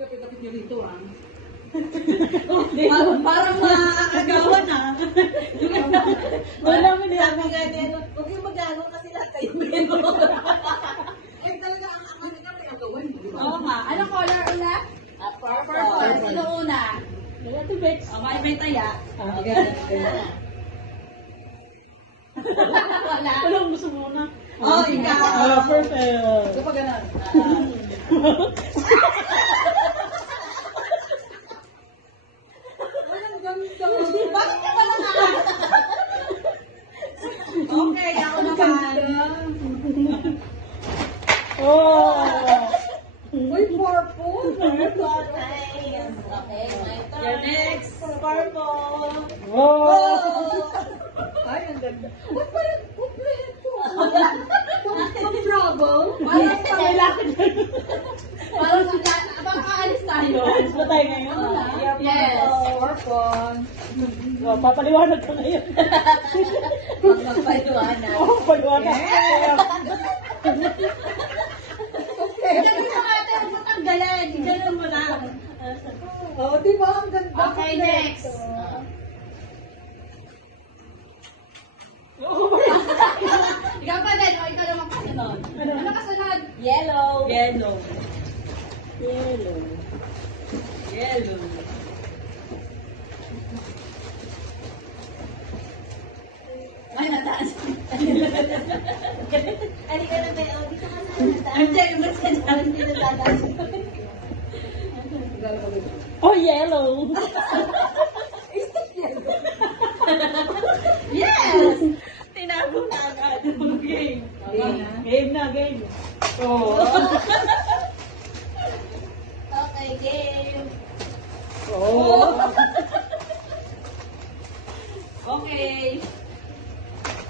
lapit-lapit nyo rito, ah. Parang maagawan na. Wala naman Sabi yan. nga din, huwag yung mag-ano kasi lahat kayo meron. Eh, talaga, ang ano ka may agawan, di ba? Oo nga. Anong color ulit? Purple. Sino una? Wala to Bex. May taya. Okay. Wala. Wala ang gusto mo na. Oh, ikaw. Perfect. Kapag ganun. Walang ganito. Bakit ka pala nga? Okay, ako naman. Oh! Uy, purple. Nice. Okay, my turn. You're next. Purple. Oh! Ay, ang ganda. Ba't ba yung kompleto? From trouble? Parang parang baka aalis tayo. Alis ba tayo ngayon? Yes. Purple. Oh, papaliwanag ko ngayon. Huwag magpaliwanag. Oh, paliwanag. Sabi mo ate, huwag mo tanggalin. Ganun mo lang. Oh, di ba? Ang ganda. Okay, next. Ikaw pa din, o ikaw naman kasunod. Ano kasunod? Yellow. Yellow. Yellow. Yellow. Ay, mataas. Ano ka na tayo? Dito ka na. Hindi, mas ka dyan. Hindi na tataas. Oh, yellow. Yes! Tinago na agad. Okay. Game na, game. Oh. Okay, game. Oh. Okay.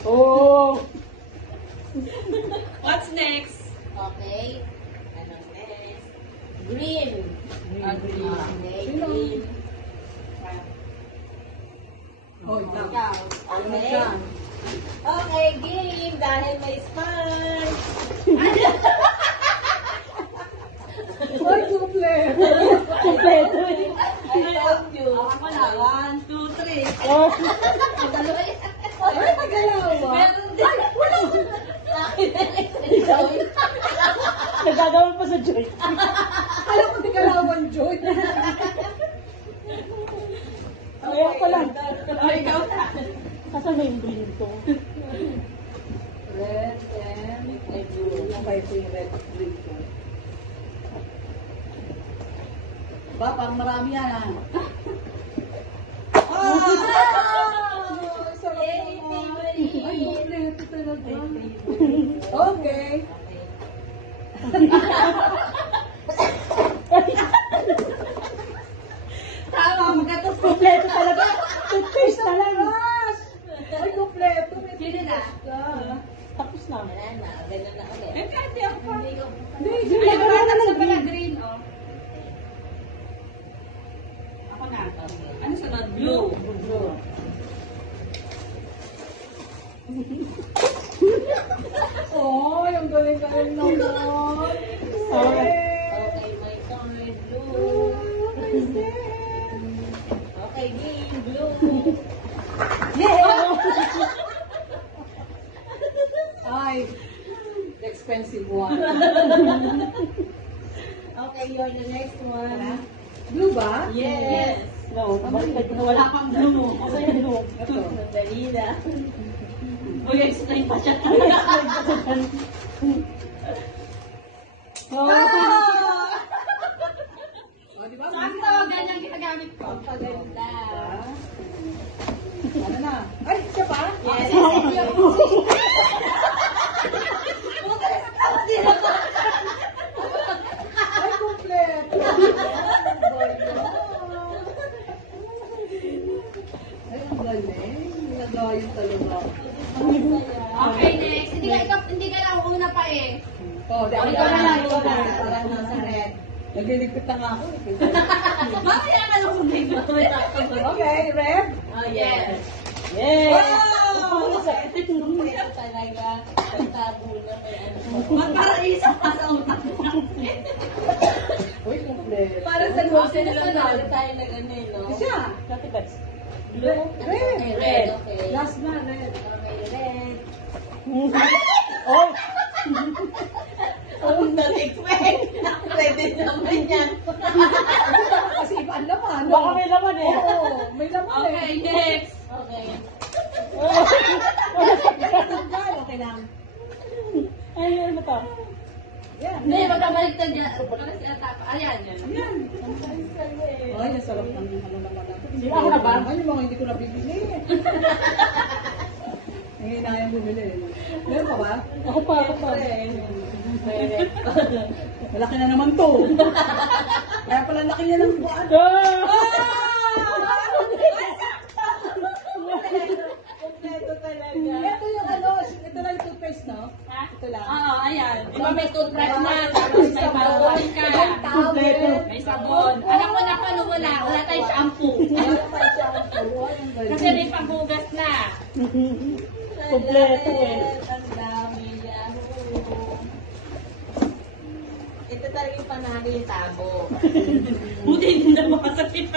Oh. What's next? Okay. Ano next? Green. Green. Okay, green. Oh, ikaw. Ikaw. Okay. Okay, game. Dahil may sponge. Ay, kompleto. Kompleto eh. I told you. Ako na. 1, 2, 3. Oh. Dalawa yan. Ay, nagalawa. Meron din. Ikaw. Nagagawan pa sa joy. Alam ko, nagalawan, Joy. Ayaw ko lang. O, ikaw na. Kasan may green to? Red and blue. Okay, ito yung red and blue ko. Ba, parang marami yan, ah. Sarap Yay, naman. favorite. Ay, kompleto talaga. Okay. Tama, magkatos ko. Kompleto talaga. Toothpaste na lang. Ay, kompleto. May Sino na? ka. Tapos na. Wala na. Ganun na ulit. Eh, kahit di ako pa. Hindi ko. Hindi, Hindi, Ay, nagagawa na sa ng pala green. green, oh. Ako na. Ano sunod? Blue. Blue. Oh, yung galing-galing naman. Okay. Okay, my turn. Blue. Okay, game. Blue. Ay, the expensive one. Okay, you're the next one. Blue ba? Yes. No, balik na Wala pang blue. Asa yung blue? Ito. Dali na. Uy, explain pa siya. Oh. Oh, di ba? Sakto, ganyan ginagamit ko. Paganda. Ano na? Ay, siya pa? Yes. Ay, kompleto. Ay, ang galing. Nagayon talaga. Okay, next. Hindi ka lang una pa eh. Oh, di Oh, ako ikaw na lang, ikaw na. Parang nasa red. Nagliligpit na nga ako. Mamaya ka lang kung may mamaya ka. Okay, red. Oh, yes. Yay! Wow! Ito talaga. Ang tago na kay ano. Magparaisa pa sa utak mo. Uy, kompleto. Red. Para sa luwas Okay, na lang sunod. tayo ng ano eh, no? Siya. Dati bets. Red. Okay, red, okay. Last na, red. Okay, red. Oh! Ang na-expect. Pwede naman yan. Kasi iba ang laman. Baka may laman eh. Oo, may laman eh. Okay, next. Okay. Okay lang. Ay, ano to? Yan. Hindi, magkabaliktad yan. Para siya tapa. Ayan, yan. Yan. Ay, ang sarap ng ano naman natin. Di ba ako na ba? Ay, yung mga hindi ko nabibili. Ngayon na yung bumili. Meron pa ba? Ako pa, ako pa. Malaki na naman to. Kaya pala laki niya ng buwan. Kompleto talaga. Ito yung ano, ito lang yung toothpaste, no? Ha? Ito lang. Oo, ayan. Di ba may toothbrush na, tapos may sabon ka. Towel. May sabon. Alam mo na kung ano wala tayong shampoo. Kasi may panghugas na. Kompleto eh. Ang dami. Yahoo! Ito talaga yung panalo yung tabo. Buti hindi na makasakit.